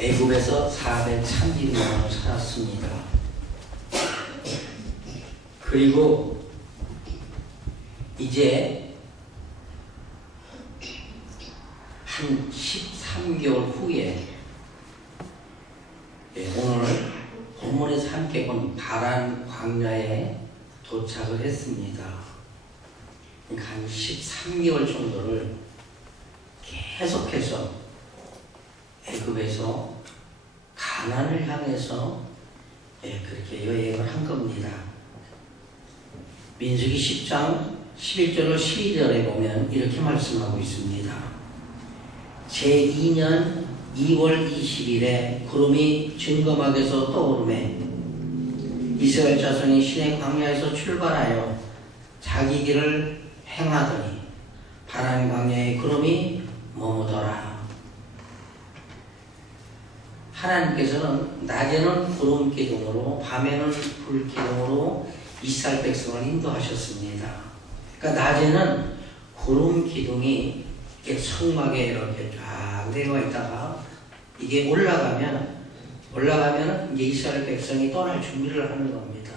애굽에서 430년을 살았습니다. 그리고 이제 한 13개월 후에 오늘 본문에서 함께 본 바란 광야에 도착을 했습니다. 그러니까 한 13개월 정도를 계속해서 애굽에서 가나안을 향해서 그렇게 여행을 한 겁니다. 민수기 10장 11절로 12절에 보면 이렇게 말씀하고 있습니다. 제2년 2월 20일에 구름이 증거막에서 떠오르매 이스라엘 자손이 시내 광야에서 출발하여 자기 길을 행하더니 바란 광야에 구름이 머무더라. 하나님께서는 낮에는 구름 기둥으로 밤에는 불 기둥으로 이스라엘 백성을 인도하셨습니다. 그러니까 낮에는 구름 기둥이 이렇게 성막에 이렇게 쫙 내려와 있다가 이게 올라가면 이제 이스라엘 백성이 떠날 준비를 하는 겁니다.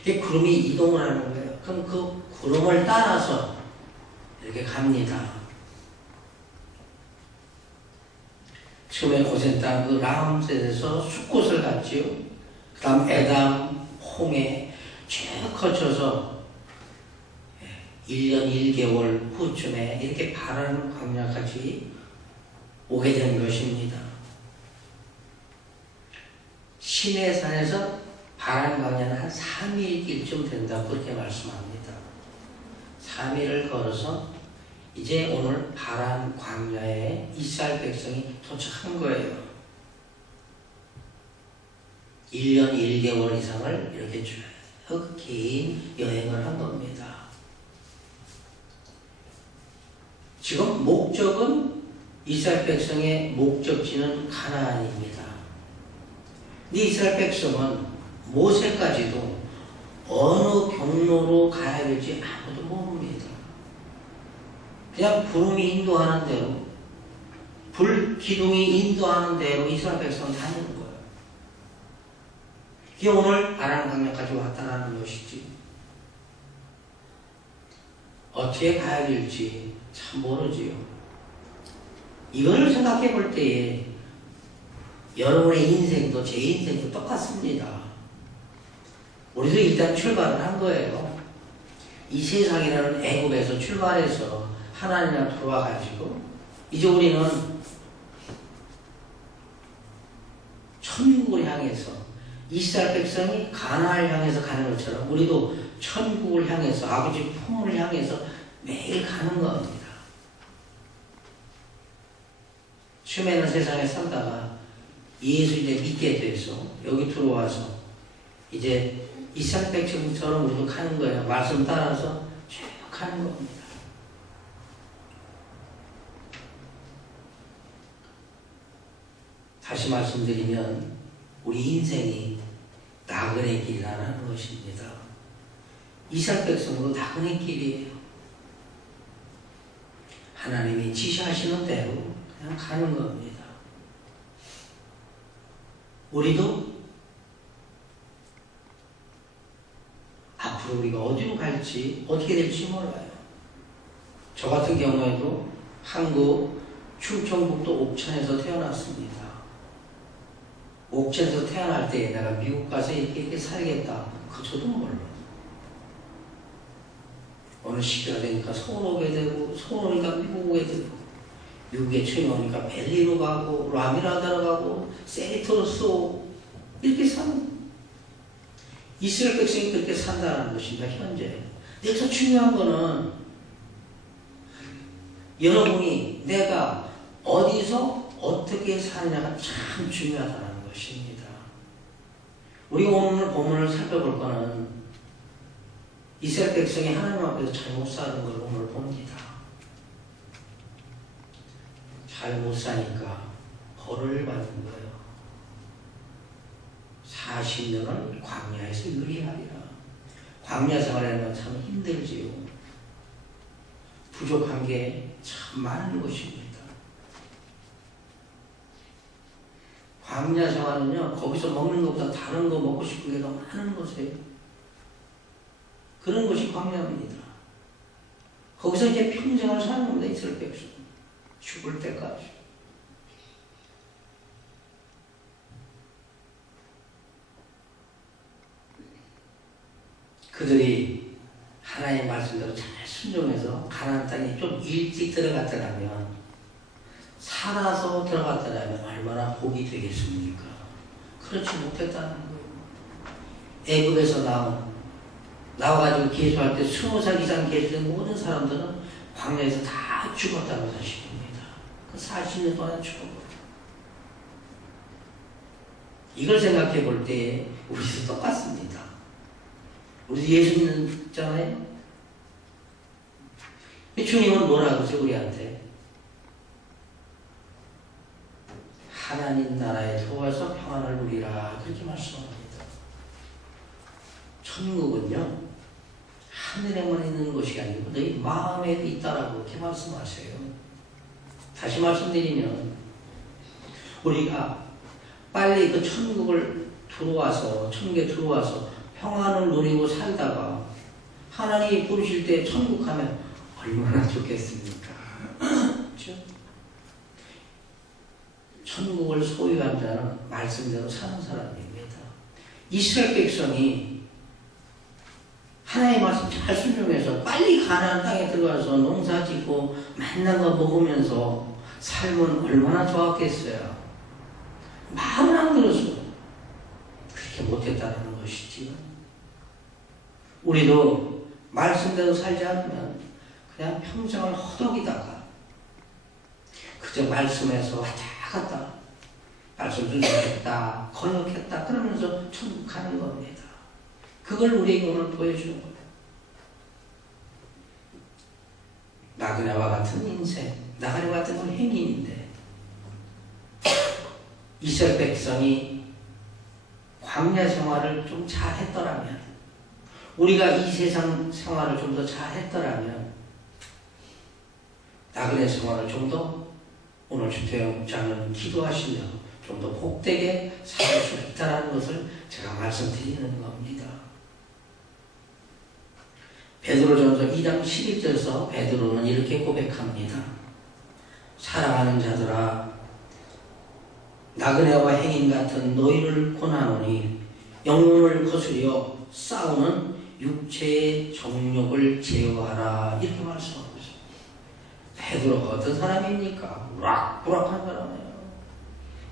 이게 구름이 이동을 하는 거예요. 그럼 그 구름을 따라서 이렇게 갑니다. 처음에 고센 땅 그 라암셋에서 숫곳을 갔지요. 그 다음 에담, 홍해 쭉 거쳐서 1년 1개월 후쯤에 이렇게 바란 광야까지 오게 된 것입니다. 시내산에서 바란 광야는 한 3일 길쯤 된다고 그렇게 말씀합니다. 3일을 걸어서 이제 오늘 바란 광야에 이스라엘 백성이 도착한 거예요. 1년 1개월 이상을 이렇게 쭉 긴 여행을 한 겁니다. 지금 목적은 이스라엘 백성의 목적지는 가나안입니다. 근데 이스라엘 백성은 모세까지도 어느 경로로 가야 될지 아무도 모릅니다. 그냥 구름이 인도하는 대로, 불 기둥이 인도하는 대로 이스라엘 백성은 다니는 거예요. 그게 오늘 바란 광야까지 왔다라는 것이지. 어떻게 가야 될지 참 모르지요. 이거를 생각해 볼 때에 여러분의 인생도 제 인생도 똑같습니다. 우리도 일단 출발을 한 거예요. 이 세상이라는 애굽에서 출발해서 하나님이랑 들어와가지고 이제 우리는 천국을 향해서 이스라엘 백성이 가나안을 향해서 가는 것처럼 우리도 천국을 향해서 아버지 품을 향해서 매일 가는 겁니다. 처음에는 세상에 살다가 예수 이제 믿게 돼서 여기 들어와서 이제 이스라엘 백성처럼 우리도 가는 거예요. 말씀 따라서 쭉 가는 겁니다. 다시 말씀드리면 우리 인생이 나그네 길이라는 것입니다. 이스라엘 백성도 나그네 길이에요. 하나님이 지시하시는 대로 그냥 가는 겁니다. 우리도 앞으로 우리가 어디로 갈지 어떻게 될지 몰라요. 저 같은 경우에도 한국 충청북도 옥천에서 태어났습니다. 옥천에서 태어날 때 내가 미국 가서 이렇게 살겠다. 그 저도 몰라요. 어느 시기가 되니까 서울 오게 되고, 서울 오니까 미국 오게 되고, 미국에 처음 오니까 벨리로 가고, 라미라다로 가고, 세리토로스 이렇게 사는 이스라엘 백성이 그렇게 산다는 것입니다. 현재. 여기서 중요한 거는 여러분이 내가 어디서 어떻게 사느냐가 참 중요하다는 것입니다. 우리가 오늘 본문을 살펴볼 거는 이스라엘 백성이 하나님 앞에서 잘못 사는 걸 오늘 봅니다. 잘못 사니까 벌을 받는 거예요. 40년을 광야에서 유리하리라. 광야 생활하는 건 참 힘들지요. 부족한 게 참 많은 것입니다. 광야 생활은요, 거기서 먹는 것보다 다른 거 먹고 싶은 게 더 많은 것이에요. 그런 것이 광야입니다. 거기서 이제 평생을 사는 겁니다. 이스라엘 백성. 죽을 때까지. 그들이 하나님의 말씀대로 잘 순종해서 가나안 땅에 좀 일찍 들어갔더라면, 살아서 들어갔더라면 얼마나 복이 되겠습니까? 그렇지 못했다는 거예요. 애굽에서 나와가지고 계수할 때 20살 이상 계수된 모든 사람들은 광야에서 다 죽었다는 사실입니다. 그 40년 동안 죽었거든요. 이걸 생각해 볼 때 우리도 똑같습니다. 우리도 예수 믿잖아요. 주님은 뭐라 그러죠, 우리한테? 하나님 나라에 들어와서 평안을 누리라, 그렇게 말씀합니다. 천국은요, 하늘에만 있는 것이 아니고 너희 마음에도 있다라고 그렇게 말씀하세요. 다시 말씀드리면, 우리가 빨리 그 천국을 들어와서, 천국에 들어와서 평안을 누리고 살다가 하나님이 부르실 때 천국 가면 얼마나 좋겠습니까? 그렇죠? 천국을 소유한 자는 말씀대로 사는 사람입니다. 이스라엘 백성이 하나님의 말씀 잘 순종해서 빨리 가나안 땅에 들어가서 농사 짓고 맛난 거 먹으면서 삶은 얼마나 좋았겠어요. 말은 안 들었어. 그렇게 못했다는 것이지. 우리도 말씀대로 살지 않으면 그냥 평생을 허덕이다가 그저 말씀에서 왔다 갔다 말씀 순종했다, 거역했다 그러면서 천국 가는 겁니다. 그걸 우리에게 오늘 보여주는 거예요. 나그네와 같은 인생, 나그네와 같은 건 행인인데, 이스라엘 백성이 광야 생활을 좀 잘했더라면, 우리가 이 세상 생활을 좀 더 잘했더라면, 나그네 생활을 좀 더 오늘 주태영장은 기도하시며 좀 더 복되게 살 수 있다는 것을 제가 말씀드리는 겁니다. 베드로전서 2장 11절에서 베드로는 이렇게 고백합니다. 사랑하는 자들아, 나그네와 행인 같은 너희를 권하노니 영혼을 거스려 싸우는 육체의 정욕을 제어하라, 이렇게 말씀하고 있습니다. 베드로가 어떤 사람입니까? 우락부락한 사람이에요.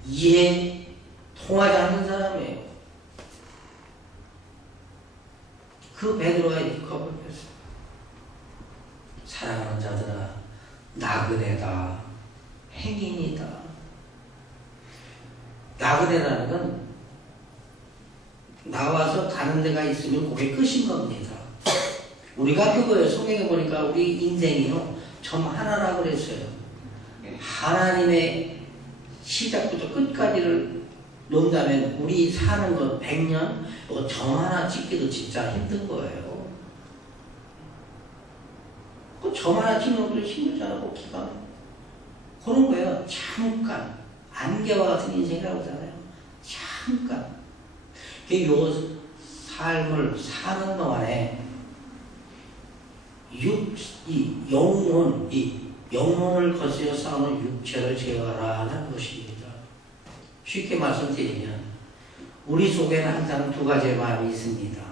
이해 통하지 않는 사람이에요. 그 베드로가 이렇게 고백했어요. 사랑하는 자들아, 나그네다, 행인이다. 나그네라는 건 나와서 가는 데가 있으면 그게 끝인 겁니다. 우리가 그거예요. 성경에 보니까 우리 인생이요, 점 하나라고 그랬어요. 하나님의 시작부터 끝까지를 놓는다면 우리 사는 건 100년, 점 하나 찍기도 진짜 힘든 거예요. 그 점 하나 찍는 것도 힘들잖아요. 기가. 그런 거예요. 잠깐. 안개와 같은 인생이라고 하잖아요. 잠깐. 요 삶을 사는 동안에 영혼을 거스려 싸우는 육체를 제어하라는 것입니다. 쉽게 말씀드리면 우리 속에는 항상 두 가지의 마음이 있습니다.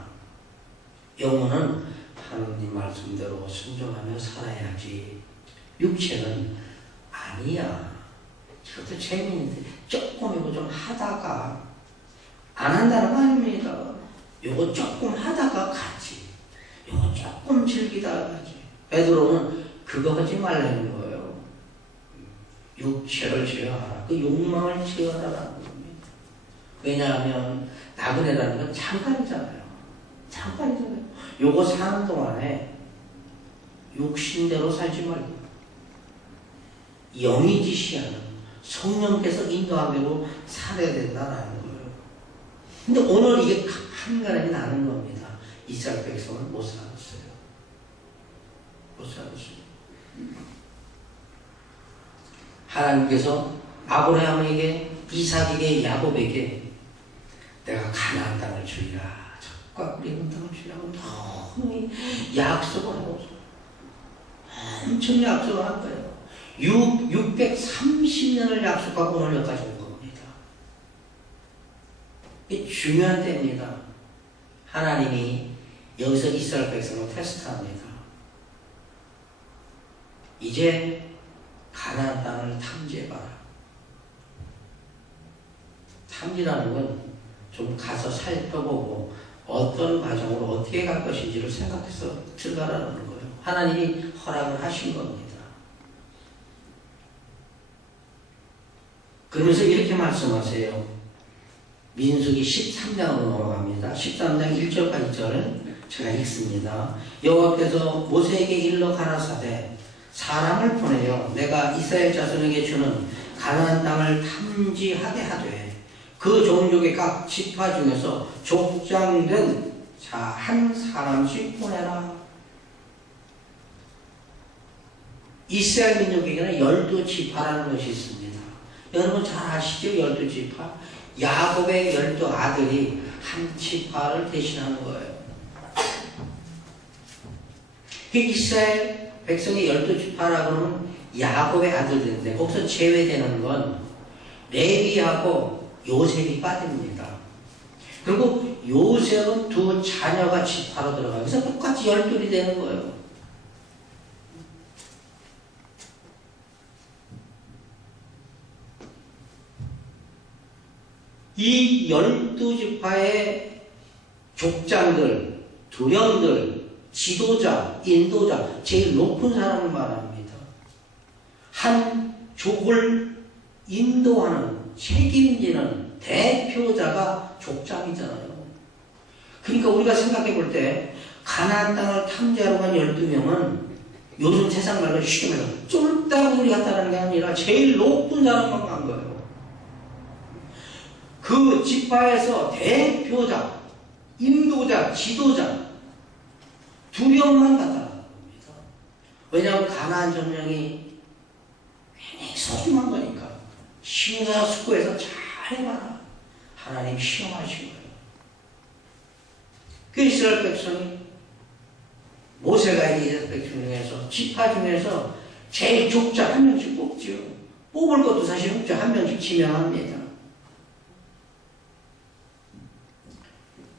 영혼은 하나님 말씀대로 순종하며 살아야지. 육체는 아니야. 이것도 재미있는데 조금 좀 하다가 안 한다는 거 아닙니다. 요거 조금 하다가 가지. 요거 조금 즐기다가 가지. 베드로는 그거 하지 말라는 거예요. 육체를 제어하라. 그 욕망을 제어하라는 겁니다. 왜냐하면 나그네라는 건 잠깐이잖아요. 잠깐이잖아요. 요거 사는 동안에 육신대로 살지 말고 영이 지시하는 성령께서 인도하기로 살아야 된다는 거예요. 근데 오늘 이게 한가람이 나는 겁니다. 이스라엘 백성은 못 살았어요. 못 살았어요. 하나님께서 아브라함에게, 이삭에게, 야곱에게 내가 가나안 땅을 주리라, 젖과 꿀이 흐르는 땅을 주리라고 너무 약속을 하고 엄청 약속을 한 거예요. 630년을 약속하고 오늘 여기까지 온 겁니다. 이게 중요한 때입니다. 하나님이 여기서 이스라엘 백성을 테스트합니다. 이제 가나안 땅을 탐지해봐라. 탐지라는 건 좀 가서 살펴보고 어떤 과정으로 어떻게 갈 것인지를 생각해서 들어가라는 거예요. 하나님이 허락을 하신 겁니다. 그러면서 이렇게 말씀하세요. 민수기 13장으로 넘어갑니다. 13장 1절과 2절은 제가 읽습니다. 여호와께서 모세에게 일러 가라사대 사람을 보내어 내가 이스라엘 자손에게 주는 가나안 땅을 탐지하게 하되 그 종족의 각 지파 중에서 족장된 자 한 사람씩 보내라. 이스라엘 민족에게는 12지파라는 것이 있습니다. 여러분 잘 아시죠? 12지파. 야곱의 12아들이 한 지파를 대신하는 거예요. 이스라엘 백성의 12지파라고 하면 야곱의 아들들인데 거기서 제외되는 건 레위하고 요셉이 빠집니다. 그리고 요셉은 두 자녀가 지파로 들어가요. 그래서 똑같이 12이 되는 거예요. 이 12지파의 족장들, 두령들, 지도자, 인도자, 제일 높은 사람을 말합니다. 한 족을 인도하는, 책임지는 대표자가 족장이잖아요. 그러니까 우리가 생각해 볼 때 가나안 땅을 탐지하러 간 12명은 요즘 세상 말로 쉽게 말해서 쫄따구리 같다는 게 아니라 제일 높은 사람만 간 거예요. 그 지파에서 대표자, 인도자, 지도자 두 명만 갔다는 겁니다. 왜냐하면 가나안 전령이 굉장히 소중한 거니까 심사숙고해서 잘 해봐라. 하나님 시험하신 거예요. 그 이스라엘 백성이 모세가 이스라엘 백성 중에서 지파 중에서 제일 족자 한 명씩 뽑지요. 뽑을 것도 사실 없죠. 한 명씩 지명합니다.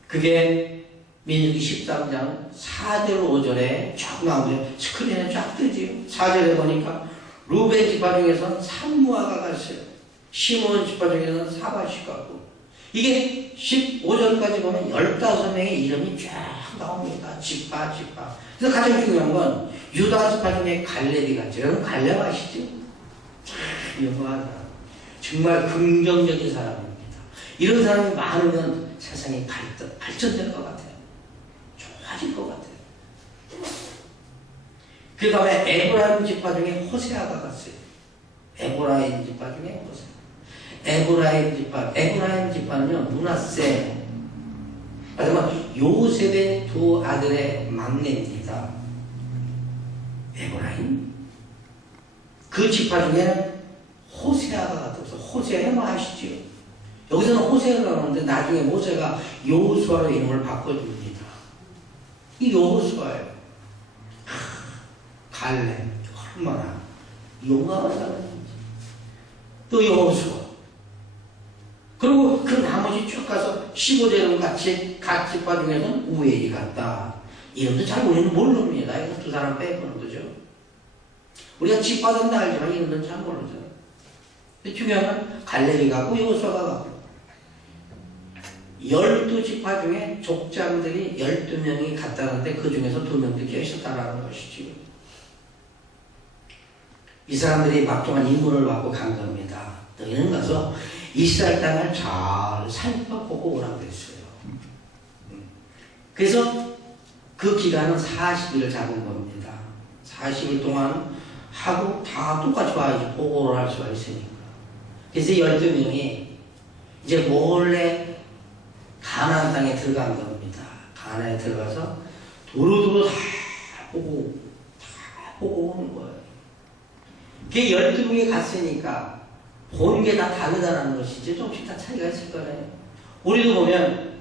그게 민수기 13장 4절 5절에 쫙 나오죠. 스크린에 쫙 뜨지요. 4절에 보니까 루벤 지파 중에서는 삼무아가 갔어요. 시몬 지파 중에서는 사바시 가고 이게 15절까지 보면 15명의 이름이 쫙 나옵니다. 지파. 그래서 가장 중요한 건 유다 지파 중에 갈렙이 갔죠. 여러분 갈렙 아시죠? 참 유명하다. 정말 긍정적인 사람입니다. 이런 사람이 많으면 세상이 발전될 것 같아요. 좋아질 것 같아요. 그 다음에 에브라임 지파 중에 호세아가 갔어요. 에브라임 지파 중에 호세아. 에브라임 지파는요, 므낫세. 하지만 요셉의 두 아들의 막내입니다. 에브라임. 그 지파 중에는 호세아가 갔어요. 호세아 뭐 아시죠? 여기서는 호세아가 나오는데 나중에 모세가 여호수아로 이름을 바꿔줍니다. 이 여호수아예요. 갈렙 얼마나 용감한 사람인지. 또 여호수아. 그리고 그 나머지 쭉 가서 15절은 같이 각 지파 중에서는 우엘이 갔다. 이름도 잘 우리는 모릅니다. 이거 두 사람 빼고는 그죠? 우리가 지파는 알지만 이름은 잘 모르죠. 중요한 건 갈렙이 가고 여호수아가 가고 12지파 중에 족장들이 12명이 갔다는데 그 중에서 2명도 껴있었다는 것이지. 이 사람들이 막중한 임무를 받고 간 겁니다. 너희는 가서 이스라엘 땅을 잘 살펴보고 오라고 했어요. 그래서 그 기간은 40일을 잡은 겁니다. 40일 동안 하고 다 똑같이 와야지 보고를 할 수가 있으니까. 그래서 12명이 이제 몰래 가나안 땅에 들어간 겁니다. 가나안에 들어가서 두루두루 다 보고 오는 거예요. 그 12명이 갔으니까 보는 게 다 다르다는 것이지 조금씩 다 차이가 있을 거예요. 우리도 보면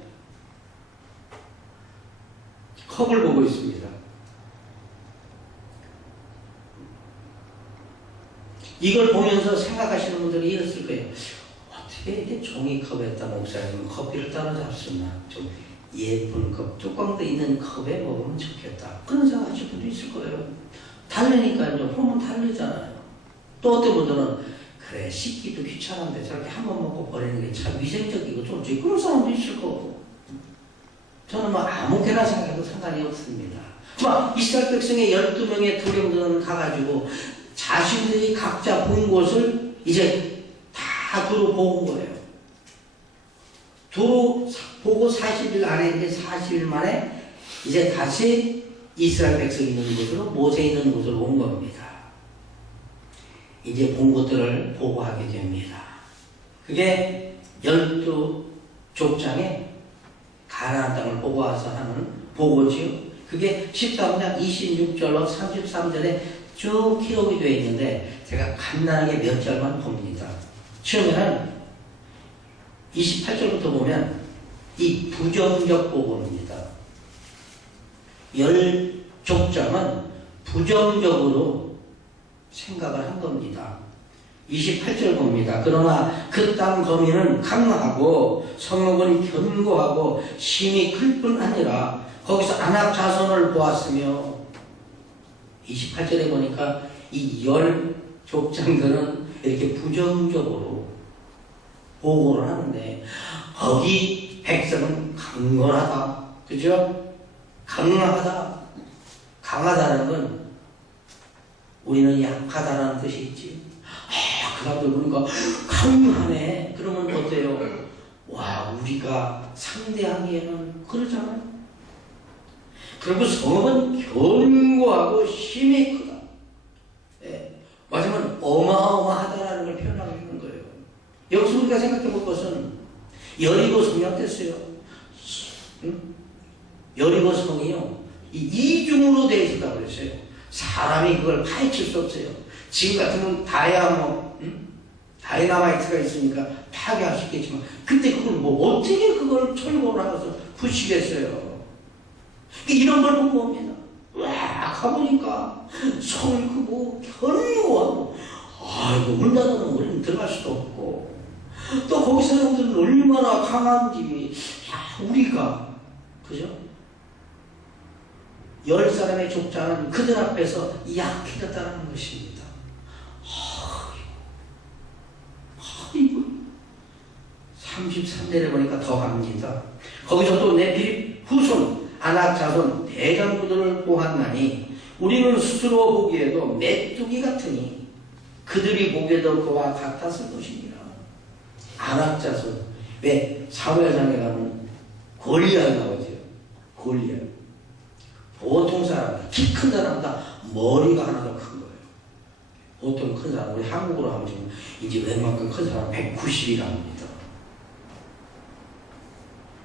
컵을 보고 있습니다. 이걸 보면서 생각하시는 분들이 이랬을 거예요. 어떻게 이게 종이컵에다 목사님 커피를 따라잡수나 좀 예쁜 컵, 뚜껑도 있는 컵에 먹으면 좋겠다. 그런 생각하실 분도 있을 거예요. 다르니까요. 보면 다르잖아요. 또 어떤 분들은 그래 씻기도 귀찮은데 저렇게 한 번 먹고 버리는 게 참 위생적이고 좋지. 그런 사람도 있을 거고. 저는 뭐 아무개나 생각해도 상관이 없습니다. 이스라엘 백성의 12명의 두령들은 가가지고 자신들이 각자 본 곳을 이제 다 두루 보은 거예요. 두루 보고 40일 안에 이제 40일 만에 이제 다시 이스라엘 백성이 있는 곳으로 모세 있는 곳으로 온 겁니다. 이제 본 것들을 보고하게 됩니다. 그게 12족장에 가나안 땅을 보고와서 하는 보고지요. 그게 13장 26절로 33절에 쭉 기록이 되어 있는데 제가 간단하게 몇 절만 봅니다. 처음에는 28절부터 보면 이 부정적 보고입니다. 10족장은 부정적으로 생각을 한 겁니다. 28절 봅니다. 그러나 그 땅 거민은 강하고 성읍은 견고하고 심이 클 뿐 아니라 거기서 아낙 자손을 보았으며 28절에 보니까 이 10족장들은 이렇게 부정적으로 보고를 하는데 거기 백성은 강건하다. 그죠? 강하다. 강하다는 건 우리는 약하다라는 뜻이 있지. 그 사람들 보니까 강하네. 그러면 어때요? 와, 우리가 상대하기에는 그러잖아요. 그리고 성읍은 견고하고 힘이 크다. 예, 마지막은 어마어마하다라는 걸 표현하고 있는 거예요. 여기서 우리가 생각해 볼 것은 여리고 성이 어땠어요? 응? 여리고 성이요. 이중으로 되어 있었다고 그랬어요. 사람이 그걸 파헤칠 수 없어요. 지금 같으면 다이나마이트가 있으니까 파괴할 수 있겠지만 그때 그걸 뭐 어떻게 그걸 철거를 하면서 부시겠어요. 이런 걸 보고 옵니다. 와, 가보니까 성이 크고 견고하고 이거 문 닫아놓으면 우리는 들어갈 수도 없고 또 거기 사람들은 얼마나 강한지 우리가 그죠? 10사람의 족장은 그들 앞에서 약해졌다는 것입니다. 이거 33절에 보니까 더 합니다. 거기서 또 네필 후손 아낙 자손 대장부들을 보았나니 우리는 스스로 보기에도 메뚜기 같으니 그들이 보기에도 그와 같았을 것입니다. 아낙 자손. 왜? 사무엘상에 가면 골리앗 나오죠. 골리앗. 보통 사람, 키 큰 사람보다 머리가 하나 더 큰 거예요. 보통 큰 사람, 우리 한국으로 하면 지금 이제 웬만큼 큰 사람 190이라 합니다.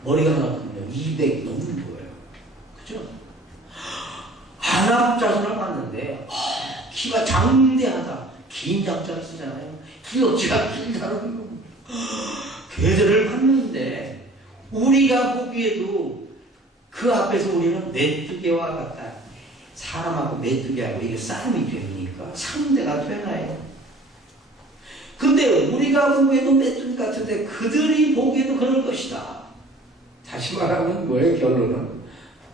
머리가 하나 크면 200 넘는 거예요. 그죠? 아낙 자손을 봤는데, 키가 장대하다. 긴 장자를 쓰잖아요. 기어치가 길다는 거. 걔들을 봤는데, 우리가 보기에도 그 앞에서 우리는 메뚜기와 같다. 사람하고 메뚜기하고 이게 싸움이 됩니까? 상대가 되나요? 근데 우리가 보기에도 메뚜기 같은데 그들이 보기에도 그럴 것이다. 다시 말하면 뭐예요? 결론은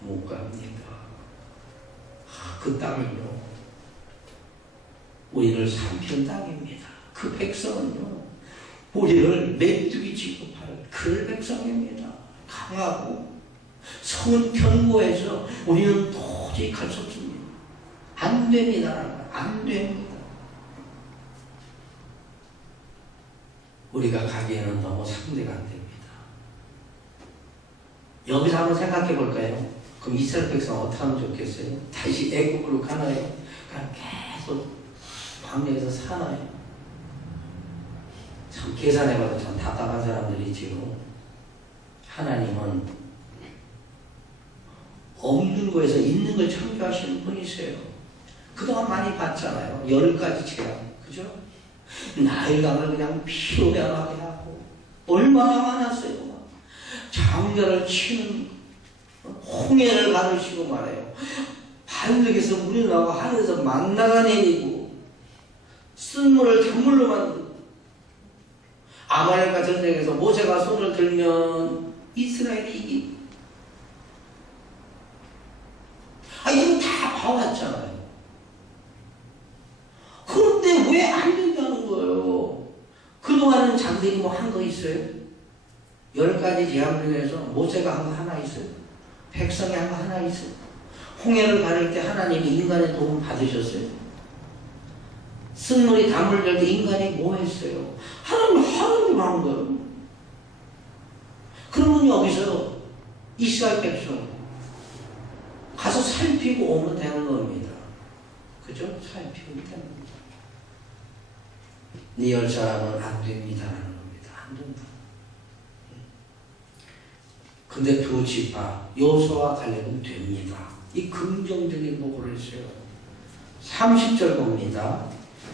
못 갑니다. 그 땅은요, 우리를 삼키는 땅입니다. 그 백성은요, 우리를 메뚜기 취급할 그 백성입니다. 강하고 성은 견고해서 우리는 도저히 갈 수 없습니다. 안 됩니다. 안 됩니다. 우리가 가기에는 너무 상대가 안 됩니다. 여기서 한번 생각해 볼까요? 그럼 이스라엘 백성 어떻게 하면 좋겠어요? 다시 애국으로 가나요? 그냥 계속 광야에서 사나요? 참 계산해봐도 참 답답한 사람들이지요. 하나님은 없는 거에서 있는 걸 창조하시는 분이세요. 그동안 많이 봤잖아요. 10가지 재앙. 그죠? 나일강을 그냥 피로변하게 하고 얼마나 많았어요. 장자를 치는 홍해를 가르치고 말해요. 반석에서 물이 나고 하늘에서 만나가 내리고 쓴물을 단물로 만들고 아말렉과 전쟁에서 모세가 손을 들면 이스라엘이 이기고 이거 다 봐왔잖아요. 그런데 왜 안 된다는 거예요? 그동안은 장들이 뭐 한 거 있어요? 10가지 제안 중에서 모세가 한 거 하나 있어요? 백성이 한 거 하나 있어요? 홍해를 가를 때 하나님이 인간의 도움 받으셨어요? 쓴물이 담을 될 때 인간이 뭐 했어요? 하나님 하는 대로 하는 거예요. 그러면 여기서 이스라엘 백성 가서 살피고 오면 되는 겁니다. 그죠? 살피고 되는 겁니다. 네 열사람은 안 됩니다라는 겁니다. 안 된다. 근데 두 지파 여호수아와 갈렙은 됩니다. 이 긍정적인 보고를 했어요. 30절 봅니다.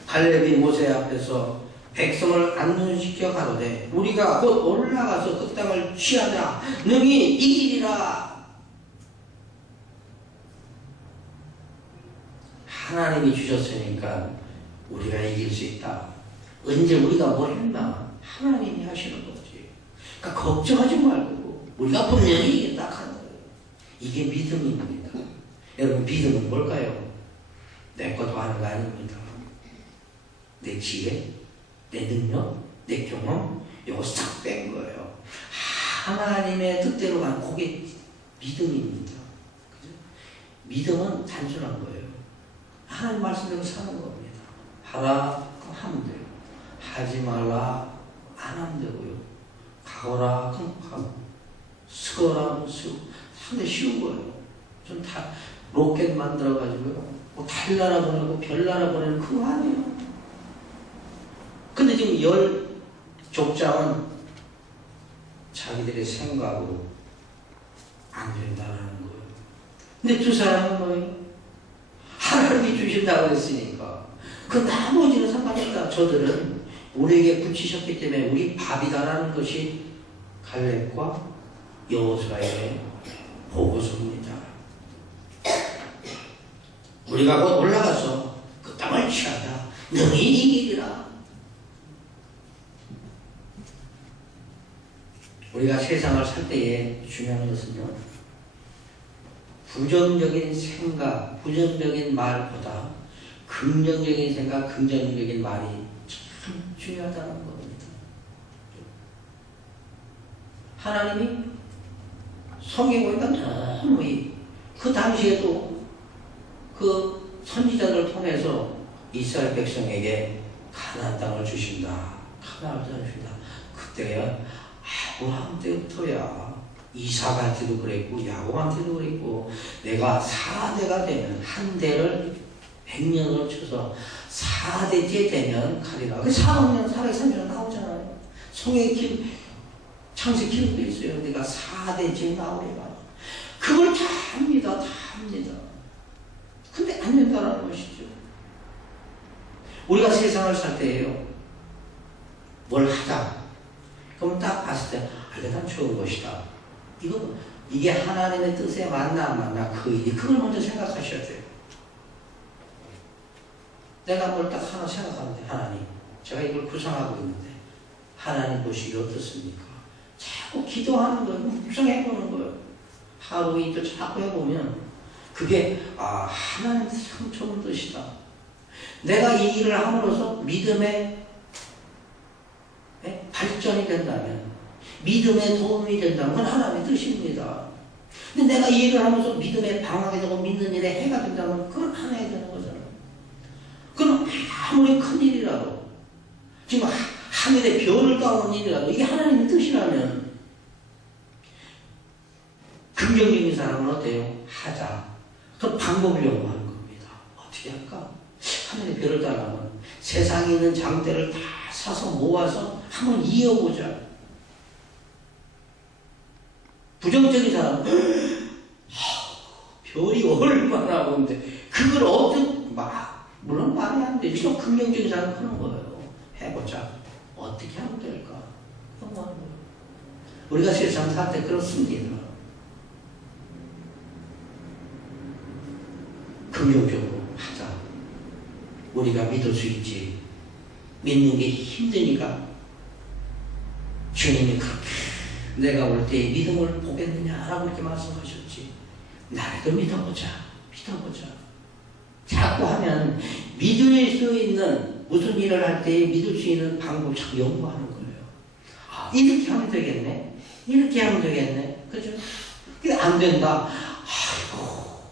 갈렙이 모세 앞에서 백성을 안둔시켜 가로되 우리가 곧 올라가서 그 땅을 취하자 능히 이기리라. 하나님이 주셨으니까 우리가 이길 수 있다. 언제 우리가 뭘 했나? 하나님이 하시는 거지. 그러니까 걱정하지 말고 우리가 분명히 이긴다 하는 거예요. 이게 믿음입니다. 여러분 믿음은 뭘까요? 내 것도 하는 거 아닙니다. 내 지혜, 내 능력, 내 경험 이거 싹 뺀 거예요. 하나님의 뜻대로 가는 그게 믿음입니다. 그죠? 믿음은 단순한 거예요. 하나님 말씀대로 사는 겁니다. 하라 그럼 하면 돼요. 하지 말라 안 하면 되고요. 가거라 그럼 가고 쓰거라 그럼 쓰고 상당히 쉬운 거예요. 좀 다 로켓 만들어가지고요. 뭐 달나라 보내고 별나라 보내는 그거 아니에요. 근데 지금 10 족장은 자기들의 생각으로 안 된다는 거예요. 근데 두 사람은 뭐예요? 하나님이 주신다고 했으니까 그 나머지는 상관없다. 저들은 우리에게 붙이셨기 때문에 우리 밥이다라는 것이 갈렙과 여호수아의 보고서입니다. 우리가 곧 올라가서 그 땅을 취하자 능히 이기리라. 우리가 세상을 살 때에 중요한 것은요, 부정적인 생각, 부정적인 말보다 긍정적인 생각, 긍정적인 말이 참 중요하다는 겁니다. 하나님이 성경에 보니까 너무 그 당시에도 그 선지자들을 통해서 이스라엘 백성에게 가나안 땅을 주신다. 가나안 땅을 주신다. 그때야 아브라함 때부터야 이삭한테도 그랬고 야곱한테도 그랬고 내가 4대가 되면 한 대를 100년으로 쳐서 4대째 되면 가리라. 그 400년, 430년 나오잖아요. 창세 기록도 있어요. 내가 4대째 나오리라. 그걸 다 합니다. 다 합니다. 근데 안 된다는 것이죠. 우리가 세상을 살 때에요. 뭘 하자. 그럼 딱 봤을 때 난 좋은 것이다. 이게 하나님의 뜻에 맞나 안 맞나 그 일이 그걸 먼저 생각하셔야 돼요. 내가 뭘 딱 하나 생각하는데 하나님 제가 이걸 구상하고 있는데 하나님 보시기 어떻습니까? 자꾸 기도하는 거예요. 묵상해보는 거예요. 하루 이틀 자꾸 해보면 그게 하나님 참 좋은 뜻이다. 내가 이 일을 함으로써 믿음의 발전이 된다면 믿음에 도움이 된다면 그건 하나님의 뜻입니다. 근데 내가 이 일을 하면서 믿음에 방하게 되고 믿는 일에 해가 된다면 그건 하나야 되는 거잖아요. 그럼 아무리 큰 일이라도 지금 하늘에 별을 따오는 일이라도 이게 하나님의 뜻이라면 긍정적인 사람은 어때요? 하자. 그럼 방법을 연구하는 겁니다. 어떻게 할까? 하늘에 별을 따라면 세상에 있는 장대를 다 사서 모아서 한번 이어보자. 부정적인 사람은 별이 얼마나 오는데 그걸 어떻게 물론 말이 안 되죠. 긍정적인 사람은 하는 거예요. 해보자. 어떻게 하면 될까? 영원한 거예요. 우리가 세상 살 때 그렇습니다. 긍정적으로 하자. 우리가 믿을 수 있지. 믿는 게 힘드니까 주님이 그렇게 내가 올 때 믿음을 보겠느냐라고 이렇게 말씀하셨지. 나라도 믿어보자. 믿어보자. 자꾸 하면 믿을 수 있는 무슨 일을 할 때 믿을 수 있는 방법을 자꾸 연구하는 거예요. 아, 이렇게 하면 되겠네. 이렇게 하면 되겠네. 그죠? 근데 안 된다. 아이고.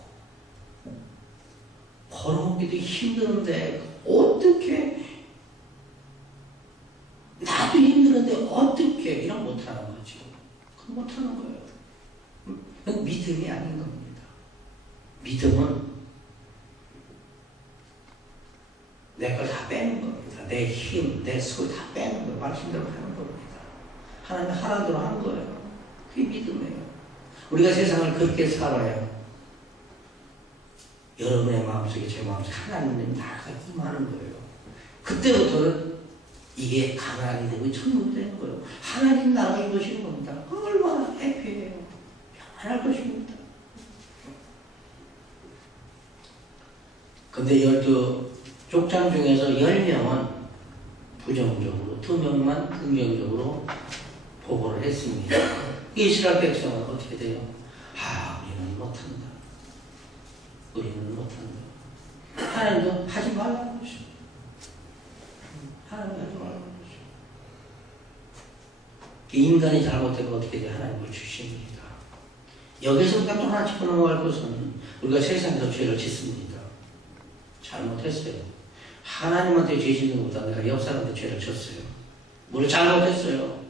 걸어오기도 힘드는데 어떻게 나도 힘드는데 어떻게 이런 못하는 거죠. 그건 못하는 거예요. 그건 믿음이 아닌 겁니다. 믿음은 내 걸 다 빼는 겁니다. 내 힘, 내 소리 다 빼는 거예요. 말씀대로 하는 겁니다. 하나님 하라는 대로 하는 거예요. 그게 믿음이에요. 우리가 세상을 그렇게 살아야 여러분의 마음속에 제 마음속에 하나님의 나라가 임하는 거예요. 그때부터는 이게 가난이 되고 천국이 되는 거예요. 하나님 나라가 임하시는 겁니다. 얼마나 해피해요. 평안할 것입니다. 근데 12족장 중에서 10명은 부정적으로, 2명만 긍정적으로 보고를 했습니다. 이스라엘 백성은 어떻게 돼요? 우리는 못한다. 우리는 못한다. 하나님도 하지 말라는 것이죠. 하나님 하지 말라는 것이죠. 인간이 잘못되고 어떻게 돼요? 하나님을 주십니다. 여기서 우리가 또 하나 짚고 넘어갈 것은 우리가 세상에서 죄를 짓습니다. 잘못했어요. 하나님한테 죄 짓는 것보다 내가 옆 사람한테 죄를 졌어요. 뭘 잘못했어요.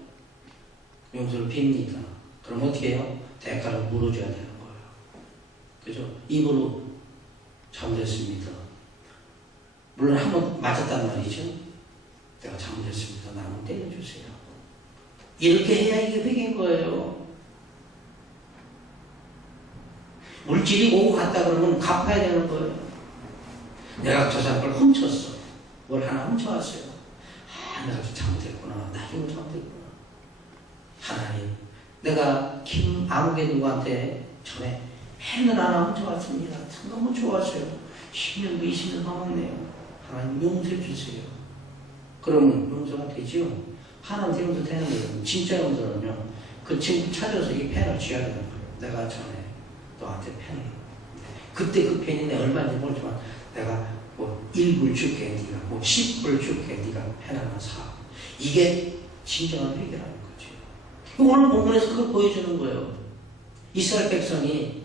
용서를 빕니다. 그럼 어떻게 해요? 대가를 물어줘야 되는 거예요. 그죠? 입으로 잘못했습니다. 물론 한 번 맞았단 말이죠. 내가 잘못했습니다. 나 한번 때려주세요. 이렇게 해야 이게 회개인 거예요. 물질이 오고 갔다 그러면 갚아야 되는 거예요. 내가 저 사람 걸 훔쳤어. 뭘 하나 훔쳐왔어요. 내가 잘못했구나. 나 이거 잘못했구나. 하나님, 내가 김아무개 누구한테 전에 펜을 하나 훔쳐왔습니다. 너무 좋았어요. 10년도 20년 넘었네요. 하나님 용서해 주세요. 그러면 용서가 되지요. 하나님 용서 되는 거예요. 진짜 용서는요. 그 친구 찾아서 이 펜을 쥐어야 되는 거예요. 내가 전에 너한테 펜을. 그때 그 펜이 내 얼마인지 모르지만 내가 뭐 1불 줄게, 네가 뭐 10불 줄게, 네가 펜 하나 사. 이게 진정한 회개라는 거죠. 오늘 본문에서 그걸 보여주는 거예요. 이스라엘 백성이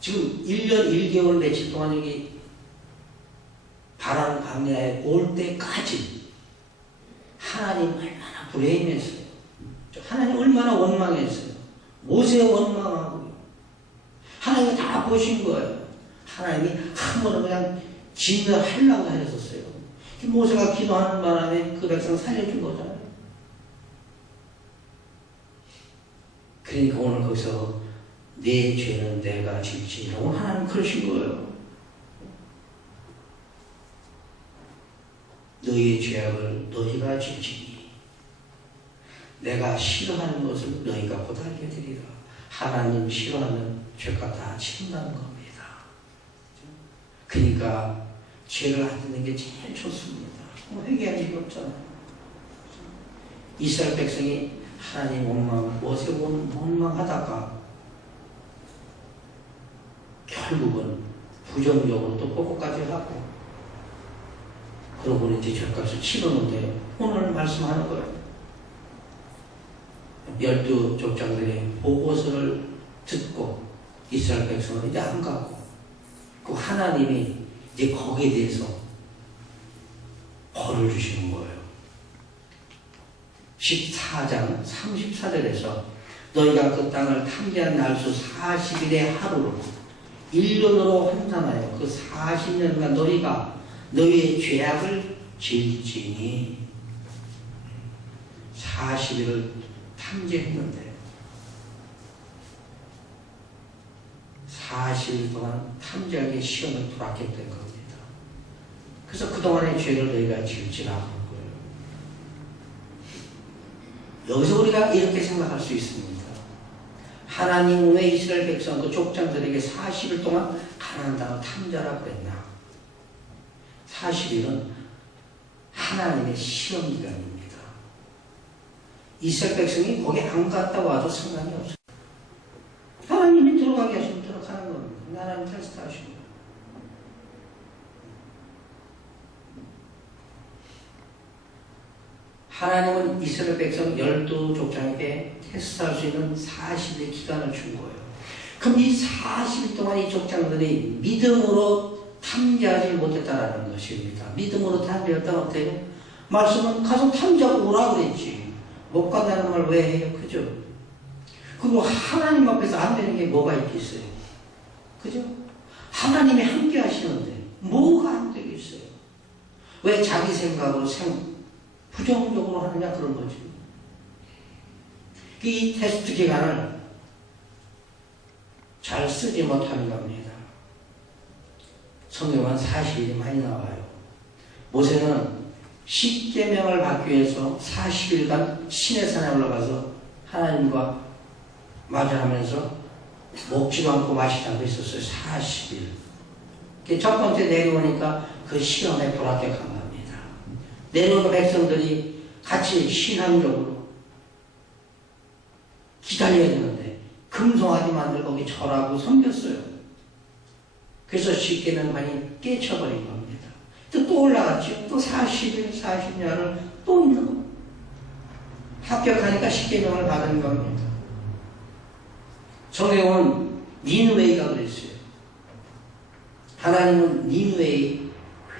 지금 1년 1개월 며칠 동안 여기 바람 광야에 올 때까지 하나님 얼마나 불행했어요. 하나님 얼마나 원망했어요. 모세 원망하고 하나님이 다 보신 거예요. 하나님이 한 번은 그냥 진멸하려고 하셨었어요. 모세가 기도하는 바람에 그 백성 살려준 거잖아요. 그러니까 오늘 거기서 내 죄는 내가 질지라고 하나님 그러신 거예요. 너희의 죄악을 너희가 질지니 내가 싫어하는 것을 너희가 보살게 되리라. 하나님 싫어하는 죄값 다 치른다는 겁니다. 그러니까 죄를 안 짓는 게 제일 좋습니다. 회개할 일이 없잖아요. 이스라엘 백성이 하나님 원망, 모세 원망하다가 결국은 부정적으로 또 보고까지 하고 그러고 이제 죄값을 치르는데 오늘 말씀하는 거예요. 12족장들의 보고서를 듣고 이스라엘 백성은 이제 안 가고 그 하나님이 이제 거기에 대해서 벌을 주시는 거예요. 14장 34절에서 너희가 그 땅을 탐지한 날수 40일의 하루로 1년으로 환산하여 그 40년간 너희가 너희의 죄악을 질지니 40일을 탐지했는데 40일 동안 탐지하기 시험을 불합격된 겁니다. 그 그래서 그동안의 죄를 너희가 지을지라 하는 거예요. 여기서 우리가 이렇게 생각할 수 있습니다. 하나님 왜 이스라엘 백성 그 족장들에게 40일 동안 가나안 땅을 탐자라 그랬나? 40일은 하나님의 시험 기간입니다. 이스라엘 백성이 거기 안 갔다 와도 상관이 없어요. 하나님이 들어가게 하시면 들어가는 겁니다. 하나님 테스트 하시는 거예요. 하나님은 이스라엘 백성 12족장에게 테스트할 수 있는 40일 기간을 준 거예요. 그럼 이 40일 동안 이 족장들이 믿음으로 탐지하지 못했다라는 것입니다. 믿음으로 탐지했다면 어때요? 말씀은 가서 탐지하고 오라 그랬지. 못 간다는 말 왜 해요? 그죠? 그리고 하나님 앞에서 안 되는 게 뭐가 있겠어요? 그죠? 하나님이 함께 하시는데 뭐가 안 되겠어요? 왜 자기 생각으로 부정적으로 하느냐 그런 거지. 이 테스트 기간을 잘 쓰지 못하는 겁니다. 성경은 40일이 많이 나와요. 모세는 10계명을 받기 위해서 40일간 시내 산에 올라가서 하나님과 마주하면서 먹지도 않고 마시지 않고 있었어요. 40일. 첫 번째 내려오니까 그 시험에 불합격한 겁니다. 내려오는 백성들이 같이 신앙적으로 기다려야 되는데 금송아지 만들고 거기 절하고 섬겼어요. 그래서 10계명만이 깨쳐버린 겁니다. 또 올라갔죠. 또 40일, 40년을 또 있는 겁니다. 합격하니까 10계명을 받은 겁니다. 성경은 니느웨이가 그랬어요. 하나님은 니느웨이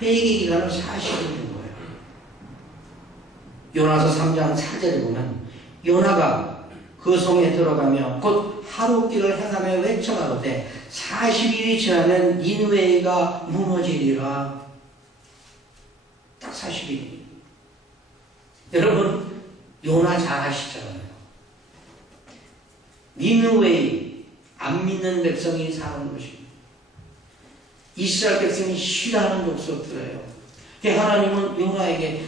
회개 기간을 40일 준 거예요. 요나서 3장 4절에 보면 요나가 그 성에 들어가며 곧 하룻길을 행하며 외쳐가로되 40일이 지나면 니느웨이가 무너지리라. 딱 40일. 여러분 요나 잘 아시잖아요. 니느웨이 안 믿는 백성이 사는 것입니다. 이스라엘 백성이 싫어하는 족속들이에요. 하나님은 요나에게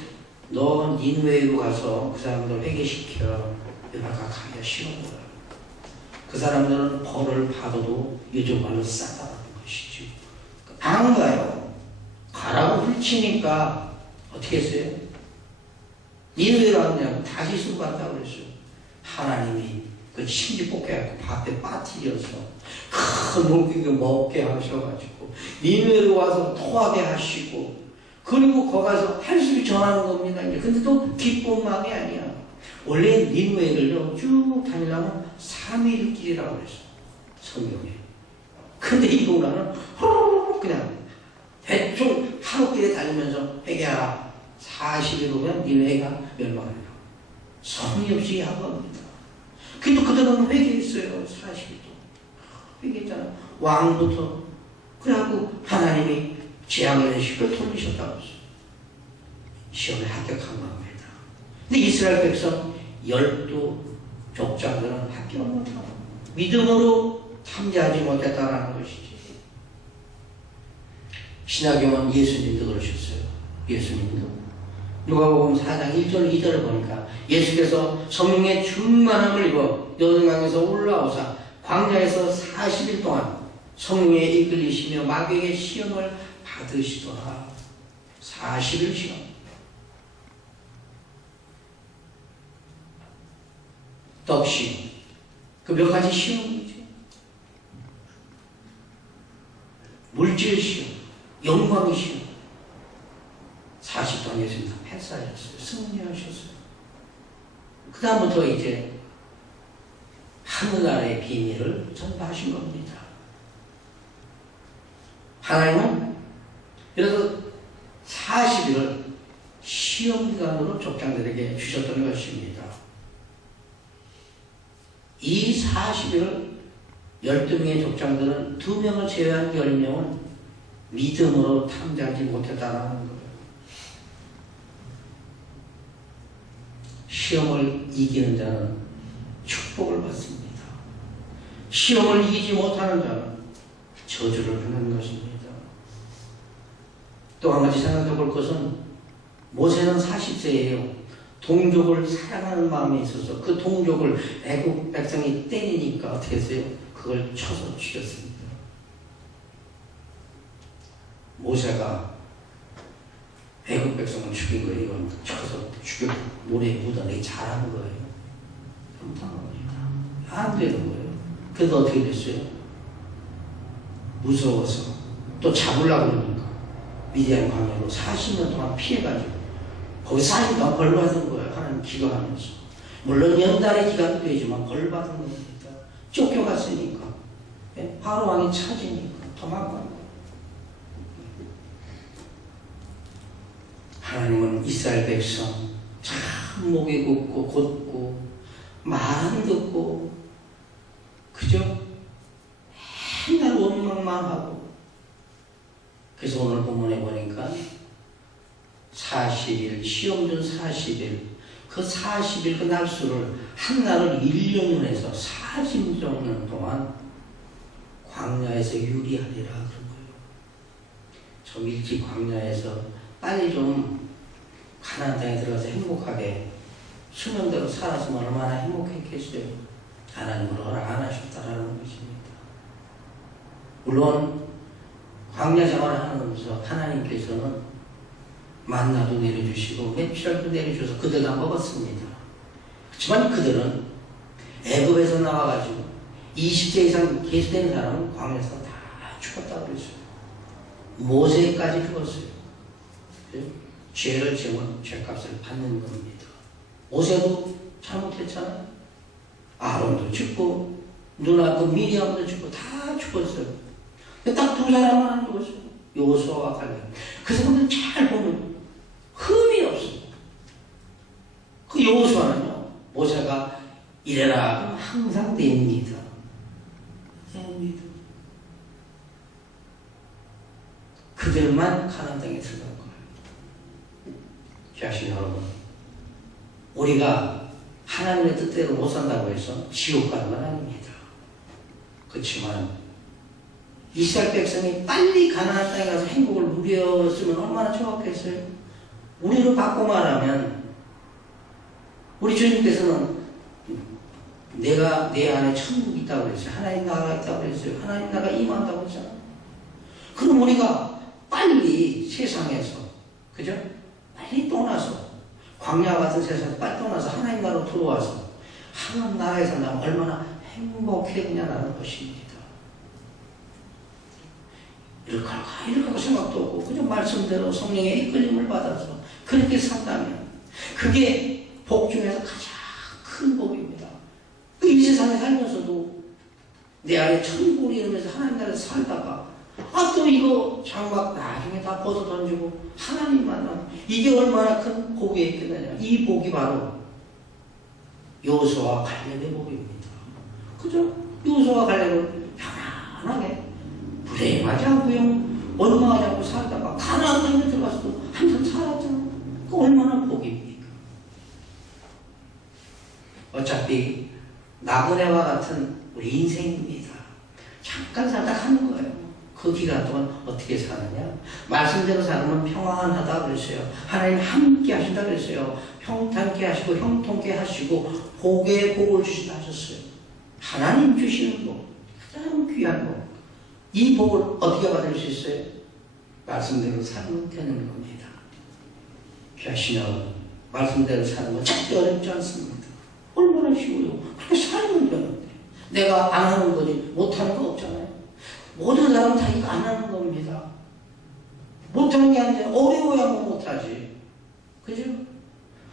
너 니느웨이로 가서 그 사람들 회개시켜. 요나가 가기가 싫은 거야. 그 사람들은 벌을 받아도 요즘 말로 싸다는 것이죠. 안 가요. 가라고 훌치니까 어떻게 했어요? 니느웨이로 왔냐고 다시스로 갔다고 그랬어요. 하나님이 그 심지 뽑혀갖고 밭에 빠뜨려서 큰 물고기 먹게 하셔가지고 니느웨이로 와서 토하게 하시고 그리고 거기 가서 할수를 전하는 겁니다. 이제 근데 또 기쁜 마음이 아니야. 원래 니느웨이를요 쭉 다니려면 3일 길이라고 그랬어 성경에. 근데 이 요나는 그냥 대충 하루길에 다니면서 회개하라. 40일 후면 니느웨이가 멸망해요. 성의 없이 한 겁니다. 근데 그들은 회개했어요. 40일도 회개했잖아. 왕부터. 그래갖고 하나님이 재앙의 реш을 돌리셨다고 했어요. 시험에 합격한 겁니다. 근데 이스라엘 백성 12족장들은 합격을 못하고 믿음으로 탐지하지 못했다는 것이지. 신약에는 예수님도 그러셨어요. 예수님도 누가복음 4장 1절 2절을 보니까 예수께서 성령의 충만함을 입어 여름강에서 올라오사 광야에서 40일 동안 성령에 이끌리시며 마귀에게 시험을 받으시더라. 40일 시험. 덕시험. 그 몇 가지 시험이죠. 물질 시험, 영광의 시험. 40동 예수님 다 패스하셨어요. 승리하셨어요. 그 다음부터 이제 하늘나라의 비밀을 전파하신 겁니다. 하나님은 그래서 40일을 시험기간으로 족장들에게 주셨던 것입니다. 이 40일을 12명의 족장들은 2명을 제외한 10명은 믿음으로 탐지하지 못했다는 거예요. 시험을 이기는 자는 축복을 받습니다. 시험을 이기지 못하는 자는 저주를 받는 것입니다. 또 한 가지 생각해 볼 것은 모세는 40세예요. 동족을 사랑하는 마음에 있어서 그 동족을 애국 백성이 때리니까 어떻게 했어요? 그걸 쳐서 죽였습니다. 모세가 애국 백성을 죽인 거예요. 이건 쳐서 죽여 모래에 묻어내기 잘한 거예요. 잘못한 겁니다. 안 되는 거예요. 그래도 어떻게 됐어요? 무서워서 또 잡으려고 그러니까 미디안 광야로 40년 동안 피해가지고 거기 40년 벌 받은 거예요. 하나님 기도하면서. 물론 연달의 기간도 되지만 벌 받은 겁니다. 쫓겨갔으니까. 바로 왕이 찾으니까 도망간 거예요. 하나님은 이스라엘 백성 참 목이 굽고 곧고 말 안 듣고 그죠? 맨날 원망만 하고. 그래서 오늘 본문에 보니까 40일, 시험 준 40일, 그 40일 그 날수를 한 날을 1년을 해서 40년 동안 광야에서 유리하리라 그런 거예요. 좀 일찍 광야에서 빨리 좀 가나안 땅에 들어가서 행복하게 수명대로 살았으면 얼마나 행복했겠어요. 하나님은 허락 안 하셨다라는 것입니다. 물론 광야 생활을 하면서 하나님께서는 만나도 내려주시고 맵시락도 내려주셔서 그들 다 먹었습니다. 그렇지만 그들은 애굽에서 나와가지고 20세 이상 계수된 사람은 광야에서 다 죽었다고 그랬어요. 모세까지 죽었어요. 죄를 지으면 죄값을 받는 겁니다. 모세도 잘못했잖아요. 아론도 죽고 누나 그 미리암도 죽고 다 죽었어요. 딱 두 사람만 안 죽었어요. 여호수아와 갈렙. 그래서 그들 잘 보면 흠이 없어요. 그 여호수아는요, 모세가 이래라 하면 항상 됩니다. 됩니다. 그들만 가나안 땅에 들어갈 거예요. 자신 여러분, 우리가 하나님의 뜻대로 못 산다고 해서 지옥 가는 건 아닙니다. 그렇지만 이스라엘 백성이 빨리 가나안 땅에 가서 행복을 누렸으면 얼마나 좋았겠어요. 우리로 바꿔 말하면 우리 주님께서는 내가 내 안에 천국이 있다고 그랬어요. 하나님 나라가 있다고 그랬어요. 하나님 나라가 임한다고 했잖아요. 그럼 우리가 빨리 세상에서 그죠? 빨리 떠나서 광야 같은 세상에서 빨리 떠나서 하나님 나라로 들어와서 하나님 나라에 산다면 얼마나 행복했냐라는 것입니다. 이렇게 할까 생각도 없고 그냥 말씀대로 성령의 이끌림을 받아서 그렇게 산다면 그게 복 중에서 가장 큰 복입니다. 이 세상에 살면서도 내 안에 천국을 이루면서 하나님 나라에서 살다가 또 이거 장막 나중에 다 벗어 던지고 하나님 만나면 이게 얼마나 큰 복이 있겠느냐. 이 복이 바로 여호수아와 갈렙의 복입니다. 그죠? 여호수아와 갈렙은 편안하게 불행하지 않고요, 원망하지 않고 살다가 가나안 땅에 들어가서도 한참 살았잖아요. 그 얼마나 복입니까? 어차피 나그네와 같은 우리 인생입니다. 잠깐 살다 하는 거예요. 그 기간 동안 어떻게 사느냐? 말씀대로 살면 평안하다 그랬어요. 하나님 함께 하신다 그랬어요. 평탄케 하시고 형통케 하시고 복에 복을 주신다 하셨어요. 하나님 주시는 복, 가장 귀한 복. 이 복을 어떻게 받을 수 있어요? 말씀대로 살면 되는 겁니다. 귀하시면 말씀대로 사는 건 절대 어렵지 않습니다. 얼마나 쉬워요. 그렇게 살면 되는데 내가 안 하는 거지 못하는 거 없잖아요. 모든 사람은 다 이거 안 하는 겁니다. 못하는 게 아니라 어려워야만 못하지. 그죠?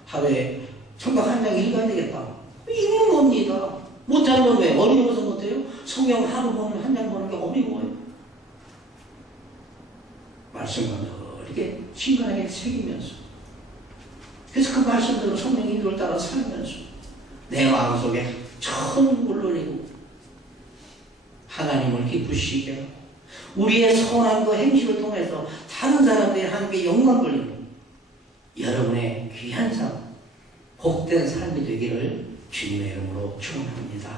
하루에 성경 한 장 읽어야 되겠다. 읽는 겁니다. 못하는 건 왜? 어려워서 못해요? 성경 하루 보면 한 장 보는 게 어려워요. 말씀과 이렇게 신간하게 새기면서 그래서 그 말씀대로 성령의 인도를 따라 살면서 내 마음속에 천국을 누리고 하나님을 기쁘시게 하고 우리의 선한 그 행실을 통해서 다른 사람들이 하나님께 영광 돌리는 여러분의 귀한 삶, 복된 삶이 되기를 주님의 이름으로 축원합니다.